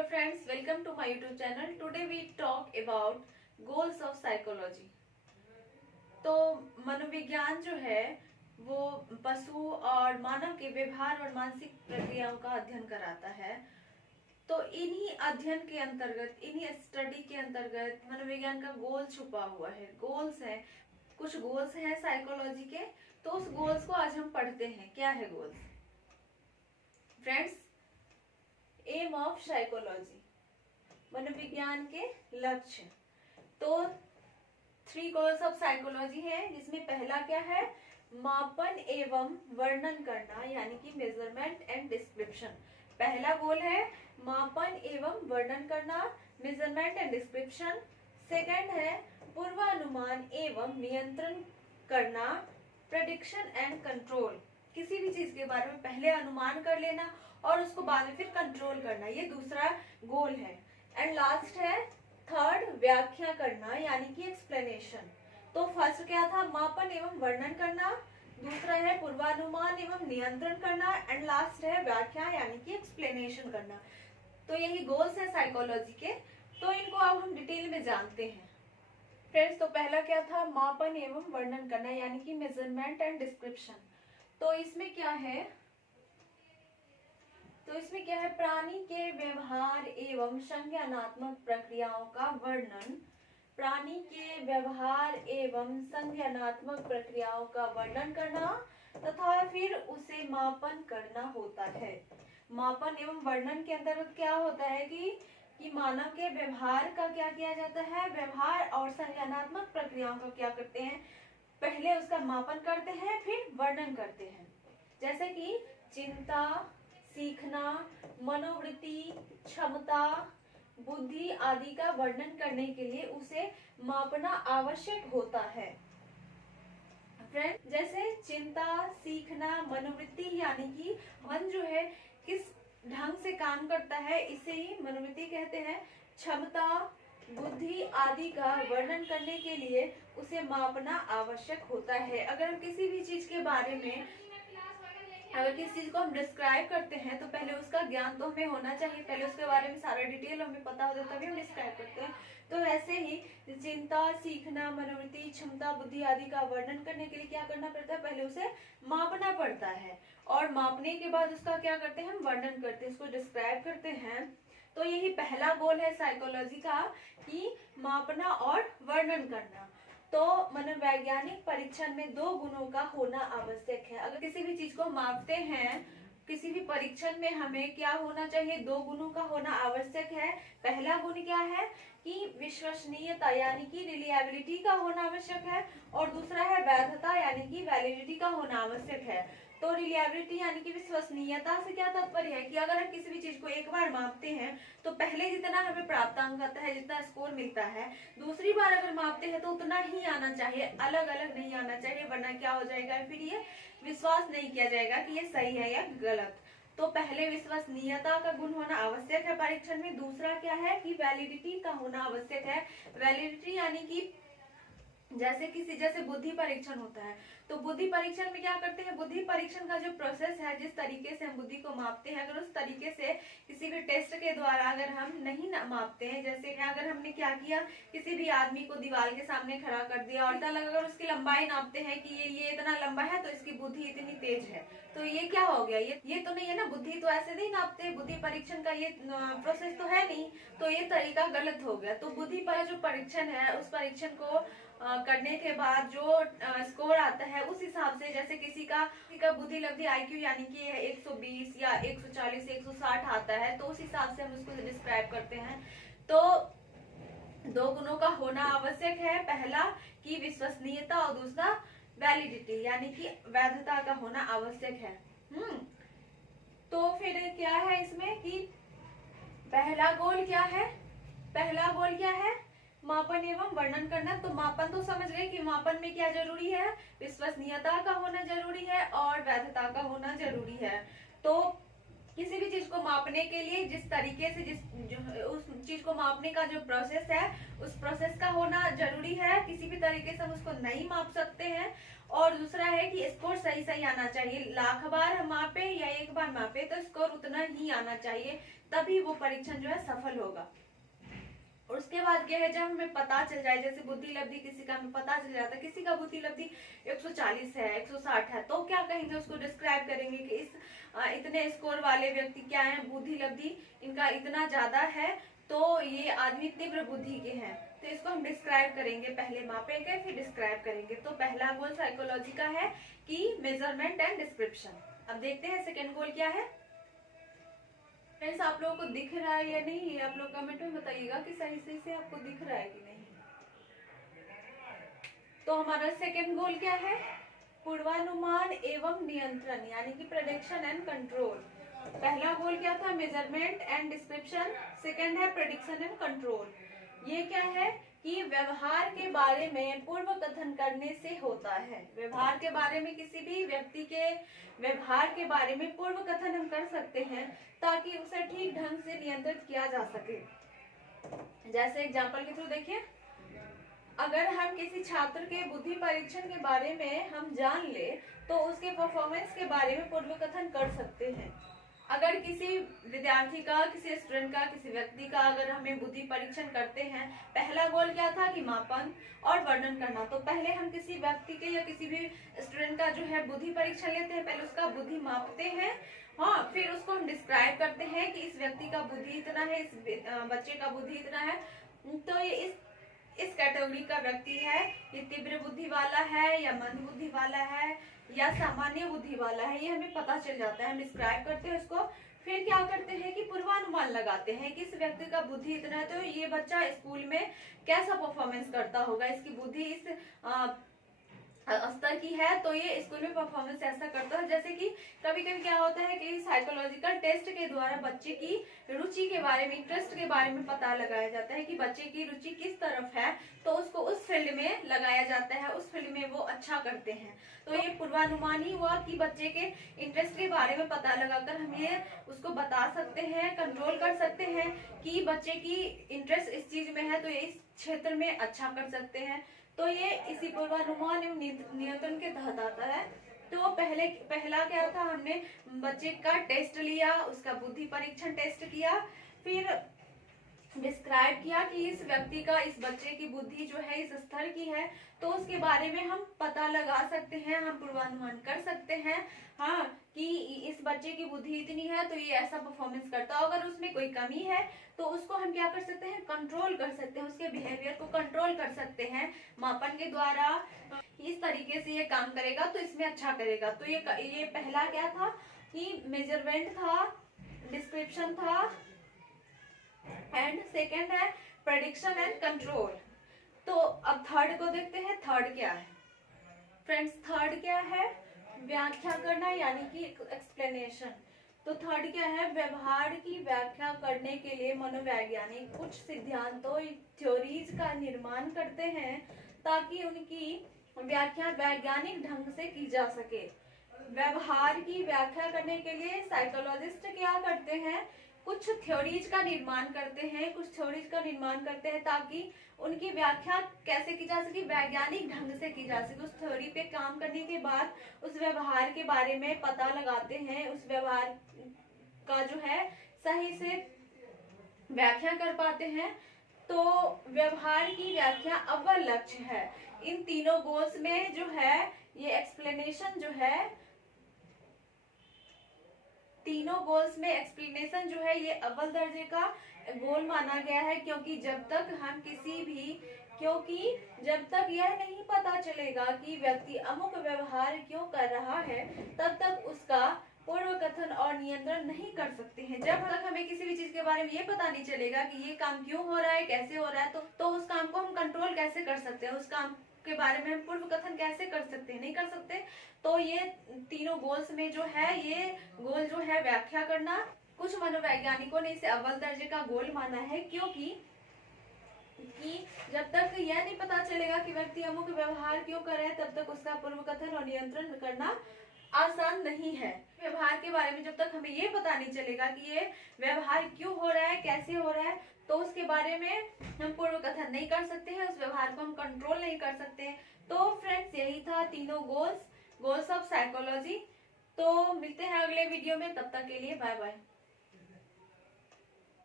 Hello friends, welcome to my YouTube channel. Today we talk about goals of psychology. तो मनोविज्ञान जो है वो पशु और मानव के व्यवहार और मानसिक प्रक्रियाओं का अध्ययन कराता है। तो इन्हीं अध्ययन के अंतर्गत, इन्हीं स्टडी के अंतर्गत मनोविज्ञान का गोल छुपा हुआ है। गोल्स हैं, कुछ गोल्स हैं साइकोलॉजी के, तो उस गोल्स को आज हम पढ़ते हैं। क्या है goals? Friends, aim of psychology, मनोविज्ञान के लक्ष्य। तो 3 गोल्स ऑफ साइकोलॉजी है, जिसमें पहला क्या है? मापन एवं वर्णन करना, यानी कि मेजरमेंट एंड डिस्क्रिप्शन। पहला गोल है मापन एवं वर्णन करना, मेजरमेंट एंड डिस्क्रिप्शन। सेकंड है पूर्वानुमान एवं नियंत्रण करना, प्रेडिक्शन एंड कंट्रोल। किसी भी चीज के बारे में पहले अनुमान कर लेना और उसको बाद में फिर कंट्रोल करना, ये दूसरा गोल है। एंड लास्ट है थर्ड, व्याख्या करना, यानी कि एक्सप्लेनेशन। तो फर्स्ट क्या था? मापन एवं वर्णन करना, दूसरा है पूर्वानुमान एवं नियंत्रण करना, एंड लास्ट है व्याख्या यानी कि एक्सप्लेनेशन करना। तो यही गोल्स है साइकोलॉजी के। तो इनको अब हम डिटेल में जानते हैं। फ्रेंड्स, तो पहला क्या था? मापन एवं वर्णन करना, यानी कि मेजरमेंट एंड डिस्क्रिप्शन। तो इसमें क्या है? प्राणी के व्यवहार एवं संज्ञानात्मक प्रक्रियाओं का वर्णन। प्राणी के व्यवहार एवं संज्ञानात्मक प्रक्रियाओं का वर्णन करना तथा फिर उसे मापन करना होता है। मापन एवं वर्णन के अंतर्गत क्या होता है कि मानव के व्यवहार का क्या किया जाता है? व्यवहार और संज्ञानात्मक प्रक्रियाओं का क्या करते हैं? पहले उसका मापन करते हैं, फिर वर्णन करते हैं। जैसे कि चिंता, सीखना, मनोवृत्ति, क्षमता, बुद्धि आदि का वर्णन करने के लिए उसे मापना आवश्यक होता है। फ्रेंड, जैसे चिंता, सीखना, मनोवृत्ति, यानी कि मन जो है किस ढंग से काम करता है, इसे ही मनोवृत्ति कहते हैं। क्षमता, बुद्धि आदि का वर्णन करने के लिए उसे मापना आवश्यक होता है। अगर हम किसी भी चीज के बारे में, अगर किसी चीज को हम डिस्क्राइब करते हैं तो पहले उसका ज्ञान तो हमें होना चाहिए, पहले उसके बारे में सारा डिटेल हमें पता हो जाता है, तभी हम डिस्क्राइब करते हैं। तो वैसे ही चिंता, सीखना, मनोवृत्ति, क्षमता, बुद्धि आदि का वर्णन करने के लिए क्या करना पड़ता है? पहले उसे मापना पड़ता है, और मापने के बाद उसका क्या करते हैं? हम वर्णन करते हैं, उसको डिस्क्राइब करते हैं। तो यही पहला गोल है साइकोलॉजी का, कि मापना और वर्णन करना। तो मनोवैज्ञानिक परीक्षण में 2 गुणों का होना आवश्यक है। अगर किसी भी चीज को मापते हैं, किसी भी परीक्षण में हमें क्या होना चाहिए? 2 गुणों का होना आवश्यक है। पहला गुण क्या है? कि विश्वसनीयता यानी कि रिलायबिलिटी का होना आवश्यक है, और दूसरा है वैधता यानी कि वैलिडिटी का होना आवश्यक है। तो रिलायबिलिटी यानी कि विश्वसनीयता से क्या तात्पर्य है? कि अगर हम किसी भी चीज को एक बार मापते हैं तो पहले जितना हमें प्राप्तांक आता है, जितना स्कोर मिलता है, दूसरी बार अगर मापते हैं तो उतना ही आना चाहिए, अलग अलग नहीं आना चाहिए, वरना क्या हो जाएगा? फिर ये विश्वास नहीं किया जाएगा कि ये सही है या गलत। तो पहले विश्वसनीयता का गुण होना आवश्यक है परीक्षण में। दूसरा क्या है? कि वैलिडिटी का होना आवश्यक है। वैलिडिटी यानी कि जैसे बुद्धि परीक्षण होता है, तो बुद्धि परीक्षण में क्या करते हैं? बुद्धि परीक्षण का जो प्रोसेस है, जिस तरीके से हम बुद्धि को मापते हैं, अगर उस तरीके से किसी भी टेस्ट के द्वारा अगर हम नहीं मापते हैं, जैसे अगर हमने क्या किया, किसी भी आदमी को दीवार के सामने खड़ा कर दिया और अगर उसकी लंबाई नापते हैं कि ये इतना लंबा है तो इसकी बुद्धि इतनी तेज है, तो ये क्या हो गया? ये तो नहीं है ना। बुद्धि तो ऐसे नहीं नापते, बुद्धि परीक्षण का ये प्रोसेस तो है नहीं, तो ये तरीका गलत हो गया। तो बुद्धि पर जो परीक्षण है, उस परीक्षण को करने के बाद जो स्कोर आता है, उस हिसाब से, जैसे किसी का बुद्धि लब्धि IQ यानी कि 120 या 140 160 आता है, तो उस हिसाब से हम उसको डिस्क्राइब करते हैं। तो 2 गुणों का होना आवश्यक है। पहला कि विश्वसनीयता, और दूसरा वैलिडिटी यानी कि वैधता का होना आवश्यक है। तो फिर क्या है इसमें कि पहला गोल क्या है? पहला गोल क्या है? मापन एवं वर्णन करना। तो मापन तो समझ गए कि मापन में क्या जरूरी है? विश्वसनीयता का होना जरूरी है और वैधता का होना जरूरी है। तो किसी भी चीज को मापने के लिए जिस तरीके से उस चीज को मापने का जो प्रोसेस है उस प्रोसेस का होना जरूरी है। किसी भी तरीके से हम उसको नहीं माप सकते हैं। और दूसरा है कि स्कोर सही सही आना चाहिए। लाख बार हम मापे या एक बार मापे तो स्कोर उतना ही आना चाहिए, तभी वो परीक्षण जो है सफल होगा। और उसके बाद क्या है, जब हमें पता चल जाए, जैसे बुद्धि लब्धि किसी का हमें पता चल जाता है, किसी का बुद्धि लब्धि 140 है, 160 है, तो क्या कहेंगे, उसको डिस्क्राइब करेंगे कि इस इतने स्कोर वाले व्यक्ति क्या है, बुद्धि लब्धि इनका इतना ज्यादा है, तो ये आदमी तीव्र बुद्धि के हैं। तो इसको हम डिस्क्राइब करेंगे, पहले मापेंगे फिर डिस्क्राइब करेंगे। तो पहला गोल साइकोलॉजी का है कि मेजरमेंट एंड डिस्क्रिप्शन। अब देखते हैं सेकेंड गोल क्या है। फ्रेंड्स, आप लोगों को दिख रहा है या नहीं, ये आप लोग कमेंट में बताइएगा कि सही सही से आपको दिख रहा है कि नहीं। तो हमारा सेकेंड गोल क्या है, पूर्वानुमान एवं नियंत्रण, यानी कि प्रेडिक्शन एंड कंट्रोल। पहला गोल क्या था, मेजरमेंट एंड डिस्क्रिप्शन। सेकेंड है प्रेडिक्शन एंड कंट्रोल। ये क्या है कि व्यवहार के बारे में पूर्व कथन करने से होता है। व्यवहार के बारे में, किसी भी व्यक्ति के व्यवहार के बारे में पूर्व कथन हम कर सकते हैं ताकि उसे ठीक ढंग से नियंत्रित किया जा सके। जैसे एग्जांपल के थ्रू देखिए, अगर हम किसी छात्र के बुद्धि परीक्षण के बारे में हम जान ले तो उसके परफॉर्मेंस के बारे में पूर्व कथन कर सकते हैं। अगर किसी विद्यार्थी का, किसी स्टूडेंट का, किसी व्यक्ति का अगर हमें बुद्धि परीक्षण करते हैं, पहला गोल क्या था कि मापन और वर्णन करना। तो पहले हम किसी व्यक्ति के या किसी भी स्टूडेंट का जो है बुद्धि परीक्षण लेते हैं, पहले उसका बुद्धि मापते हैं, हाँ, फिर उसको हम डिस्क्राइब करते हैं कि इस व्यक्ति का बुद्धि इतना है, इस बच्चे का बुद्धि इतना है, तो ये इस कैटेगरी का व्यक्ति है, ये तीव्र बुद्धि वाला है या मंद बुद्धि वाला है या सामान्य बुद्धि वाला है, ये हमें पता चल जाता है। हम डिस्क्राइब करते हैं उसको, फिर क्या करते हैं कि पूर्वानुमान लगाते हैं कि इस व्यक्ति का बुद्धि इतना है, तो ये बच्चा स्कूल में कैसा परफॉर्मेंस करता होगा, इसकी बुद्धि इस स्तर की है तो ये स्कूल में परफॉर्मेंस ऐसा करता है। जैसे कि कभी कभी क्या होता है कि साइकोलॉजिकल टेस्ट के द्वारा बच्चे की रुचि के बारे में, इंटरेस्ट के बारे में पता लगाया जाता है कि बच्चे की रुचि किस तरफ है, तो उसको उस फील्ड में लगाया जाता है, उस फील्ड में वो अच्छा करते हैं। तो ये पूर्वानुमान ही हुआ कि बच्चे के इंटरेस्ट के बारे में पता लगाकर हम ये उसको बता सकते हैं, कंट्रोल कर सकते हैं कि बच्चे की इंटरेस्ट इस चीज में है तो ये इस क्षेत्र में अच्छा कर सकते हैं। तो ये इसी पूर्वानुमान एवं नियंत्रण के तहत आता है। तो पहला क्या था, हमने बच्चे का टेस्ट लिया, उसका बुद्धि परीक्षण टेस्ट किया, फिर डिस्क्राइब किया कि इस व्यक्ति का, इस बच्चे की बुद्धि जो है इस स्तर की है, तो उसके बारे में हम पता लगा सकते हैं, हम पूर्वानुमान कर सकते हैं, हाँ, कि इस बच्चे की बुद्धि इतनी है तो ये ऐसा परफॉर्मेंस करता है। अगर उसमें कोई कमी है तो उसको हम क्या कर सकते हैं, कंट्रोल कर सकते हैं, उसके बिहेवियर को कंट्रोल कर सकते हैं मापन के द्वारा। इस तरीके से ये काम करेगा तो इसमें अच्छा करेगा। तो ये पहला क्या था कि मेजरमेंट था, डिस्क्रिप्शन था, एंड सेकेंड है प्रेडिक्शन एंड कंट्रोल। तो अब थर्ड को देखते हैं, थर्ड क्या है फ्रेंड्स। थर्ड क्या है, व्याख्या करना, यानी कि एक्सप्लेनेशन। तो थर्ड क्या है, व्यवहार की व्याख्या करने के लिए मनोवैज्ञानिक कुछ सिद्धांतों, थ्योरीज का निर्माण करते हैं ताकि उनकी व्याख्या वैज्ञानिक ढंग से की जा सके। व्यवहार की व्याख्या करने के लिए साइकोलॉजिस्ट क्या करते हैं, कुछ थ्योरीज का निर्माण करते हैं, कुछ थ्योरीज का निर्माण करते हैं ताकि उनकी व्याख्या कैसे की जा सके, वैज्ञानिक ढंग से की जा सके। उस थ्योरी पे काम करने के बाद उस व्यवहार के बारे में पता लगाते हैं, उस व्यवहार का जो है सही से व्याख्या कर पाते हैं। तो व्यवहार की व्याख्या अव्वल लक्ष्य है। इन तीनों गोल्स में जो है ये एक्सप्लेनेशन जो है, तीनों गोल्स में एक्सप्लेनेशन जो है ये अव्वल दर्जे का गोल माना गया है, क्योंकि जब तक यह नहीं पता चलेगा कि व्यक्ति अमुक व्यवहार क्यों कर रहा है, तब तक उसका पूर्व कथन और नियंत्रण नहीं कर सकते हैं। जब तक हमें किसी भी चीज के बारे में ये पता नहीं चलेगा कि ये काम क्यों हो रहा है, कैसे हो रहा है, तो उस काम को हम कंट्रोल कैसे कर सकते हैं, उस काम के बारे में हम पूर्व कथन कैसे कर सकते हैं, नहीं कर सकते। तो ये तीनों गोल्स में जो है, ये गोल जो है व्याख्या करना, कुछ मनोवैज्ञानिकों ने इसे अव्वल दर्जे का गोल माना है, क्योंकि जब तक यह नहीं पता चलेगा कि व्यक्ति अमुक व्यवहार क्यों कर रहा है, तब तक उसका पूर्व कथन और नियंत्रण करना आसान नहीं है। व्यवहार के बारे में जब तक हमें ये पता नहीं चलेगा कि ये व्यवहार क्यों हो रहा है, कैसे हो रहा है, तो उसके बारे में हम पूर्व कथन नहीं कर सकते हैं, उस व्यवहार को हम कंट्रोल नहीं कर सकते हैं। तो फ्रेंड्स यही था तीनों गोल्स ऑफ साइकोलॉजी। तो मिलते हैं अगले वीडियो में, तब तक के लिए बाय बाय।